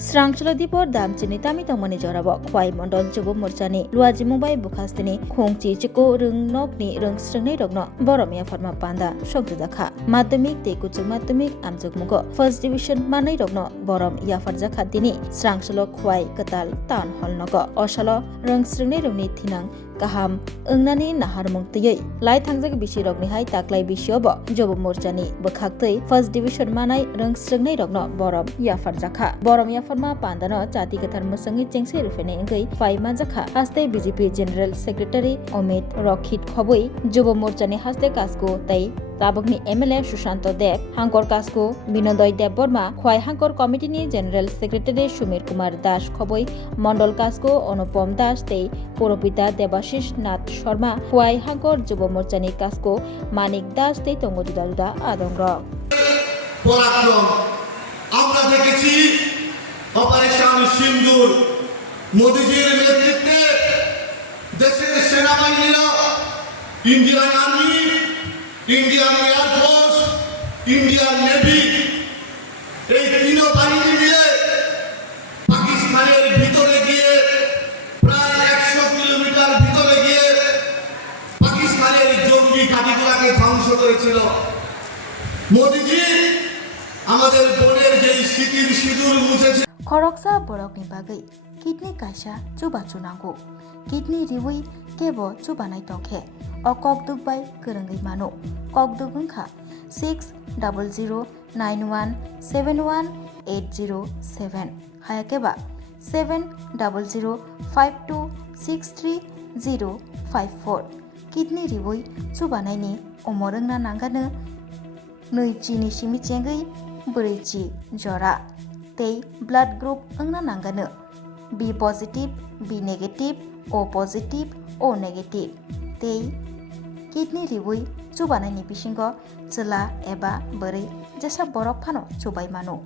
Swrangchati por dam chini tami tongmani jorabo Khowai Mandal Yuva Murchani luaji mumbai bukhastini khongchi chiko rung nokni rung Swrangchati borom farma panda Rwkha madhyamik te kuchuk madhyamik amjuk mugo first division manai rogno borom farjakha dini Swrangchati Khowai katal town hall nogo osalo rung Swrangchati thinang Kaham ungnani naharmung tiyei lai thangjak bisi rogni hai taklai bisiobo Yuva Murchani bukhaktei first division manai rung Swrangchati borom farjakha borom farma pandano jati kathar musangi chengse rufene ngai faima jakha haste BJP General Secretary Rwkha Khowai Yuva Murchani haste kasko tai tabokni MLA Sushanto Dev hangkor kasko Binodoy Dev Borma Khowai hangkor committee ni General Secretary Sumir Kumar Das Khowai Mandal kasko Anupom Das tei Poropita Devashish Nath Sharma Khowai hangkor Yuva Murchani kasko Manik Das tei tongo duda adongra পরাক্রম আমরা দেখেছি operation সিন্দুর মোদিজির নেতৃত্বে দেশের সেনাবাহিনীরা Indian army Indian air force Indian navy এই তিন বাহিনী মিলে পাকিস্তানের ভিতরে গিয়ে প্রায় 100 কিলোমিটার ভিতরে গিয়ে পাকিস্তানের জঙ্গি ঘাঁটিগুলোকে ধ্বংস করেছিল মোদিজি আমাদের বোনের যে স্মৃতির সিঁদুর মুছেছে খরকসা বরকনি বাগৈ কিডনি কাইসা চুবা চুনাंगौ কিডনি রিউই কেবো চুবানাय tongkhe o kokduk bai gorongai mano kokduk wngkha 6009171807 hayakeba 7005263054 kidney রিউই চুবানাयनि omorongna nangano नैचिनि सिमिचेंगै ब्रैजि जरा tei blood group wngna nangano B positive B negative O positive O negative tei kidney riwui chubanai ni bisingo chela eba boroi jesa borok phano chubai mano।